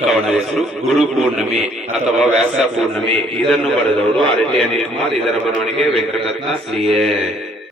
ಕವನದ ಹೆಸರು ಗುರು ಪೂರ್ಣಿಮೆ ಅಥವಾ ವ್ಯಾಸ ಪೂರ್ಣಿಮೆ. ಇದನ್ನು ಬರೆದವರು ಅರಟಿ ಅನಿಲ್ ಕುಮಾರ್. ಇದರ ಬರವಣಿಗೆ ವೆಂಕಟರತ್ನ ಸಿಎ.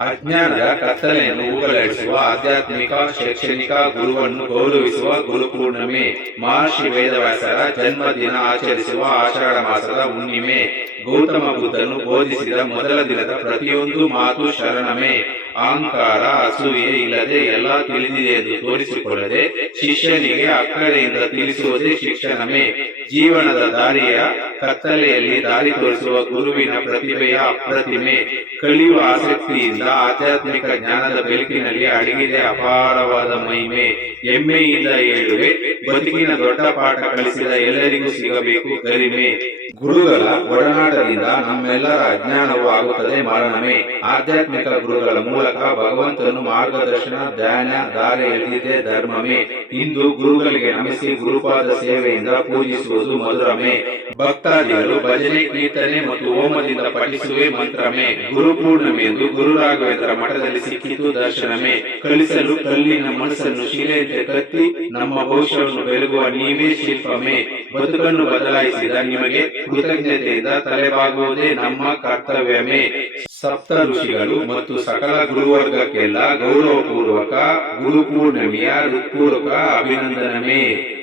ಅಜ್ಞಾನದ ಕತ್ತಲೆಯನ್ನು ಹೋಗಲಾಡಿಸುವ ಆಧ್ಯಾತ್ಮಿಕ ಶೈಕ್ಷಣಿಕ ಗುರುವನ್ನು ಗೌರವಿಸುವ ಗುರುಪೂರ್ಣಿಮೆ. ಮಹರ್ಷಿ ವೇದವ್ಯಾಸರ ಜನ್ಮದಿನ ಆಚರಿಸುವ ಆಷಾಢ ಮಾಸದ ಹುಣ್ಣಿಮೆ. ಗೌತಮ ಬುದ್ಧನು ಬೋಧಿಸಿದ ಮೊದಲ ದಿನದ ಪ್ರತಿಯೊಂದು ಮಾತು ಶರಣಮೇ. ಅಹಂಕಾರ ಅಸೂಯೆ ಇಲ್ಲದೆ ಎಲ್ಲ ತಿಳಿದಿದೆ ಎಂದು ತೋರಿಸಿಕೊಳ್ಳದೆ ಶಿಷ್ಯನಿಗೆ ಅಕ್ಕರೆಯಿಂದ ತಿಳಿಸುವುದೇ ಶಿಕ್ಷಣಮೇ. ಜೀವನದ ದಾರಿಯ ಕತ್ತಲೆಯಲ್ಲಿ ದಾರಿ ತೋರಿಸುವ ಗುರುವಿನ ಪ್ರತಿಭೆಯ ಅಪ್ರತಿಮೆ. ಕಲಿಯುವ ಆಸಕ್ತಿಯಿಂದ ಆಧ್ಯಾತ್ಮಿಕ ಜ್ಞಾನದ ಬೆಳಕಿನಲ್ಲಿ ಅಡಗಿದೆ ಅಪಾರವಾದ ಮಹಿಮೆ. ಹೆಮ್ಮೆಯಿಂದ ಹೇಳುವೆ, ಬದುಕಿನ ದೊಡ್ಡ ಪಾಠ ಕಲಿಸಿದ ಎಲ್ಲರಿಗೂ ಸಿಗಬೇಕು ಗರಿಮೆ. ಗುರುಗಳ ಒಡನಾಟದಿಂದ ನಮ್ಮೆಲ್ಲರ ಅಜ್ಞಾನವೂ ಆಗುತ್ತದೆ ಮರಣಮೇ. ಆಧ್ಯಾತ್ಮಿಕ ಗುರುಗಳ ಮೂಲಕ ಭಗವಂತನು ಮಾರ್ಗದರ್ಶನ ಧ್ಯಾನ ದಾರಿ ಎಳೆದಿದೆ ಧರ್ಮಮೇ. ಇಂದು ಗುರುಗಳಿಗೆ ನಮಿಸಿ ಗುರುಪಾದ ಸೇವೆಯಿಂದ ಪೂಜಿಸುವುದು ಮಧುರಮೇ. ಭಕ್ತಾದಿಗಳು ಭಜನೆ ಕೀರ್ತನೆ ಮತ್ತು ಹೋಮದಿಂದ ಪಠಿಸುವೆ ಮಂತ್ರಮೇ. ಗುರುಪೂರ್ಣಿಮೆಯಂದು ಗುರು ರಾಘವೇಂದ್ರ ಮಠದಲ್ಲಿ ಸಿಕ್ಕಿತು ದರ್ಶನಮೇ. ಕಲಿಸಲು ಕಲ್ಲಿನ ಮನಸ್ಸನ್ನು ಶಿಲೆಯಂತೆ ಕತ್ತಿ ನಮ್ಮ ಭವಿಷ್ಯವನ್ನು ಬೆಳಗುವ ನೀವೇ ಶಿಲ್ಪಮೇ. ಬದುಕನ್ನು ಬದಲಾಯಿಸಿದ ನಿಮಗೆ ಕೃತಜ್ಞತೆಯಿಂದ ತಲೆಬಾಗುವುದೇ ನಮ್ಮ ಕರ್ತವ್ಯವೇ. ಸಪ್ತ ಋಷಿಗಳು ಮತ್ತು ಸಕಲ ಗುರುವರ್ಗಕ್ಕೆಲ್ಲ ಗೌರವಪೂರ್ವಕ ಗುರುಪೂರ್ಣಿಮೆಯ ಹೃತ್ಪೂರ್ವಕ ಅಭಿನಂದನಮೇ.